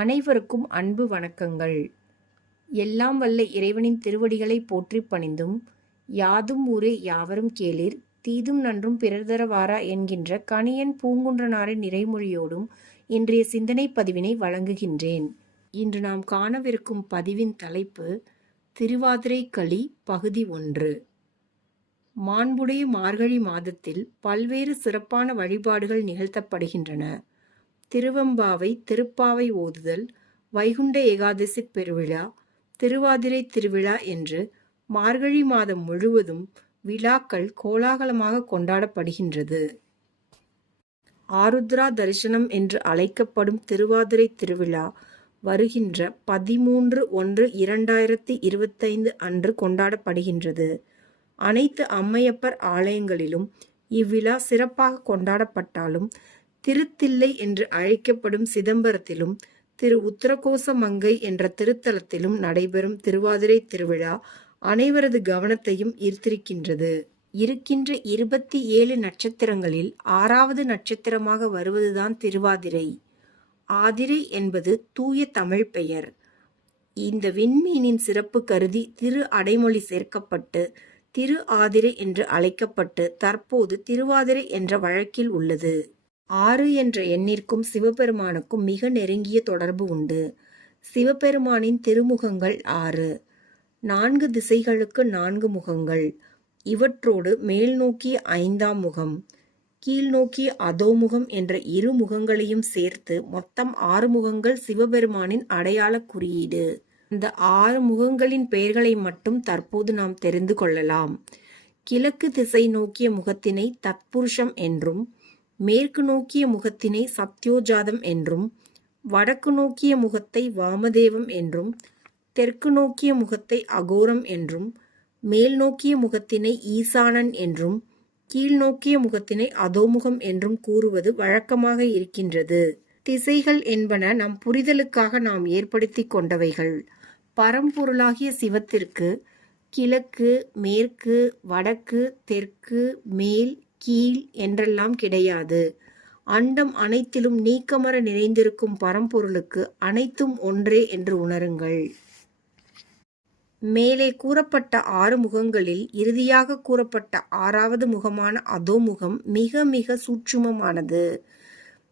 அனைவருக்கும் அன்பு வணக்கங்கள். எல்லாம் வல்ல இறைவனின் திருவடிகளை போற்றி பணிந்தும் யாதும் ஊரே யாவரும் கேளிர் தீதும் நன்றும் பிறர் என்கின்ற கணியன் பூங்குன்றனாரின் நிறைமொழியோடும் இன்றைய சிந்தனை பதிவினை வழங்குகின்றேன். இன்று நாம் காணவிருக்கும் பதிவின் தலைப்பு திருவாதிரை களி பகுதி ஒன்று. மாண்புடைய மார்கழி மாதத்தில் பல்வேறு சிறப்பான வழிபாடுகள் நிகழ்த்தப்படுகின்றன. திருவம்பாவை திருப்பாவை ஓதுதல் வைகுண்ட ஏகாதசி பெருவிழா திருவாதிரை திருவிழா என்று மார்கழி மாதம் முழுவதும் விழாக்கள் கோலாகலமாக கொண்டாடப்படுகின்றது. ஆருத்ரா தரிசனம் என்று அழைக்கப்படும் திருவாதிரை திருவிழா வருகின்ற பதிமூன்று ஒன்று இரண்டாயிரத்தி இருபத்தைந்து அன்று கொண்டாடப்படுகின்றது. அனைத்து அம்மையப்பர் ஆலயங்களிலும் இவ்விழா சிறப்பாக கொண்டாடப்பட்டாலும் திருத்தில்லை என்று அழைக்கப்படும் சிதம்பரத்திலும் திரு உத்தரகோச மங்கை என்ற திருத்தலத்திலும் நடைபெறும் திருவாதிரை திருவிழா அனைவரது கவனத்தையும் ஈர்த்திருக்கின்றது. இருக்கின்ற இருபத்தி ஏழு நட்சத்திரங்களில் ஆறாவது நட்சத்திரமாக வருவதுதான் திருவாதிரை. ஆதிரை என்பது தூய தமிழ் பெயர். இந்த விண்மீனின் சிறப்பு கருதி திரு அடைமொழி சேர்க்கப்பட்டு திரு ஆதிரை என்று அழைக்கப்பட்டு தற்போது திருவாதிரை என்ற வழக்கில் உள்ளது. ஆறு என்ற எண்ணிற்கும் சிவபெருமானுக்கும் மிக நெருங்கிய தொடர்பு உண்டு. சிவபெருமானின் திருமுகங்கள் ஆறு. நான்கு திசைகளுக்கு நான்கு முகங்கள். இவற்றோடு மேல் நோக்கி ஐந்தாம் முகம் கீழ்நோக்கி அதோமுகம் என்ற இரு முகங்களையும் சேர்த்து மொத்தம் ஆறு முகங்கள் சிவபெருமானின் அடையாள குறியீடு. இந்த ஆறு முகங்களின் பெயர்களை மட்டும் தற்போது நாம் தெரிந்து கொள்ளலாம். கிழக்கு திசை நோக்கிய முகத்தினை தத்புருஷம் என்றும் மேற்கு நோக்கிய முகத்தினை சத்யோஜாதம் என்றும் வடக்கு நோக்கிய முகத்தை வாமதேவம் என்றும் தெற்கு நோக்கிய முகத்தை அகோரம் என்றும் மேல் நோக்கிய முகத்தினை ஈசானன் என்றும் கீழ் நோக்கிய முகத்தினை அதோமுகம் என்றும் கூறுவது வழக்கமாக இருக்கின்றது. திசைகள் என்பன நம் புரிதலுக்காக நாம் ஏற்படுத்தி கொண்டவைகள். பரம்பொருளாகிய சிவத்திற்கு கிழக்கு மேற்கு வடக்கு தெற்கு மேல் கீழ் என்றெல்லாம் கிடையாது. அண்டம் அனைத்திலும் நீக்கமர நிறைந்திருக்கும் பரம்பொருளுக்கு அனைத்தும் ஒன்றே என்று உணருங்கள். மேலே கூறப்பட்ட ஆறு முகங்களில் இறுதியாக கூறப்பட்ட ஆறாவது முகமான அதோமுகம் மிக மிக சூட்சுமமானது.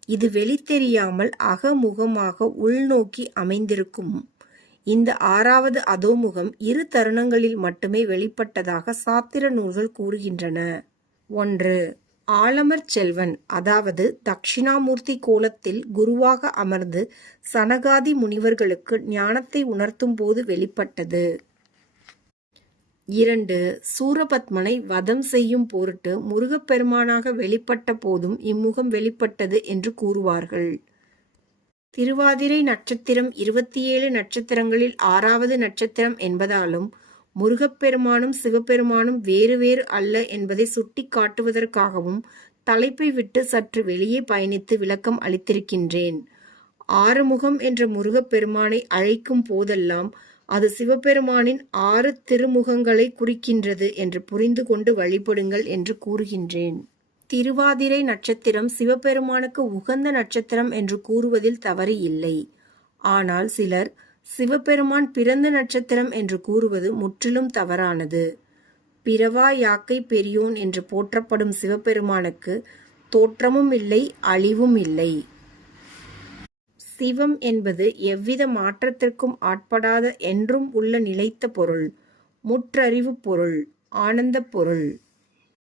இது வெளித்தெரியாமல் அகமுகமாக உள்நோக்கி அமைந்திருக்கும். இந்த ஆறாவது அதோமுகம் இரு தருணங்களில் மட்டுமே வெளிப்பட்டதாக சாத்திர நூல்கள் கூறுகின்றன. ஒன்று ஆலமர் செல்வன் அதாவது தக்ஷிணாமூர்த்தி கோலத்தில் குருவாக அமர்ந்து சனகாதி முனிவர்களுக்கு ஞானத்தை உணர்த்தும் போது வெளிப்பட்டது. இரண்டு சூரபத்மனை வதம் செய்யும் பொருட்டு முருகப்பெருமானாக வெளிப்பட்ட போதும் இம்முகம் வெளிப்பட்டது என்று கூறுவார்கள். திருவாதிரை நட்சத்திரம் இருபத்தி ஏழு நட்சத்திரங்களில் ஆறாவது நட்சத்திரம் என்பதாலும் முருகப்பெருமானும் சிவபெருமானும் வேறு வேறு அல்ல என்பதை சுட்டி காட்டுவதற்காகவும் தலைப்பை விட்டு சற்று வெளியே பயணித்து விளக்கம் அளித்திருக்கின்றேன். ஆறுமுகம் என்ற முருகப்பெருமானை அழைக்கும் போதெல்லாம் அது சிவபெருமானின் ஆறு திருமுகங்களை குறிக்கின்றது என்று புரிந்து கொண்டு வழிபடுங்கள் என்று கூறுகின்றேன். திருவாதிரை நட்சத்திரம் சிவபெருமானுக்கு உகந்த நட்சத்திரம் என்று கூறுவதில் தவறு இல்லை. ஆனால் சிலர் சிவபெருமான் பிறந்த நட்சத்திரம் என்று கூறுவது முற்றிலும் தவறானது. பிறவா யாக்கை பெரியோன் என்று போற்றப்படும் சிவபெருமானுக்கு தோற்றமும் இல்லை அழிவும் இல்லை. சிவம் என்பது எவ்வித மாற்றத்திற்கும் ஆட்படாத என்றும் உள்ள நிலைத்த பொருள் முற்றறிவு பொருள் ஆனந்த பொருள்.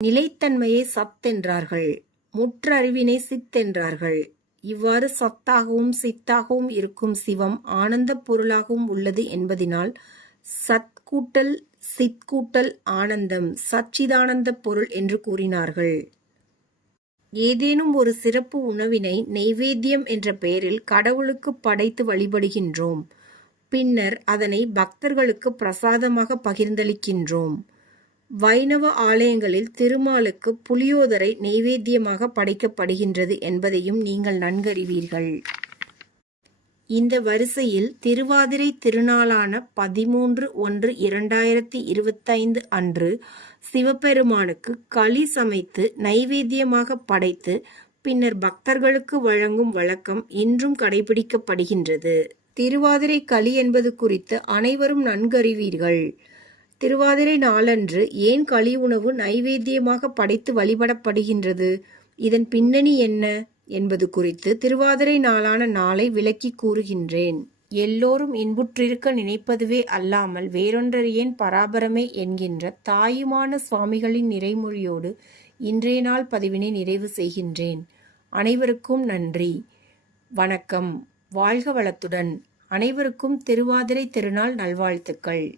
நிலைத்தன்மையை சத்தென்றார்கள் முற்றறிவினை சித்தென்றார்கள். இவ்வாறு சத்தாகவும் சித்தாகவும் இருக்கும் சிவம் ஆனந்த பொருளாகவும் உள்ளது என்பதினால் சத்கூட்டல் சித்கூட்டல் ஆனந்தம் சச்சிதானந்த பொருள் என்று கூறினார்கள். ஏதேனும் ஒரு சிறப்பு உணவினை நெய்வேத்தியம் என்ற பெயரில் கடவுளுக்கு படைத்து வழிபடுகின்றோம். பின்னர் அதனை பக்தர்களுக்கு பிரசாதமாக பகிர்ந்தளிக்கின்றோம். வைணவ ஆலயங்களில் திருமாலுக்கு புளியோதரை நெய்வேத்தியமாக படைக்கப்படுகின்றது என்பதையும் நீங்கள் நன்கறிவீர்கள். இந்த வரிசையில் திருவாதிரை திருநாளான பதிமூன்று ஒன்று இரண்டாயிரத்தி இருபத்தைந்து அன்று சிவபெருமானுக்கு களி சமைத்து நைவேத்தியமாக படைத்து பின்னர் பக்தர்களுக்கு வழங்கும் வழக்கம் இன்றும் கடைபிடிக்கப்படுகின்றது. திருவாதிரை களி என்பது குறித்து அனைவரும் நன்கறிவீர்கள். திருவாதிரை நாளன்று ஏன் களி உணவு நைவேத்தியமாக படைத்து வழிபடப்படுகின்றது? இதன் பின்னணி என்ன? என்பது குறித்து திருவாதிரை நாளான நாளை விளக்கி கூறுகின்றேன். எல்லோரும் இன்புற்றிருக்க நினைப்பதுவே அல்லாமல் வேறொன்றறியேன் பராபரமே என்கின்ற தாயுமான சுவாமிகளின் நிறைமொழியோடு இன்றைய நாள் பதிவினை நிறைவு செய்கின்றேன். அனைவருக்கும் நன்றி. வணக்கம். வாழ்க வளத்துடன். அனைவருக்கும் திருவாதிரை திருநாள் நல்வாழ்த்துக்கள்.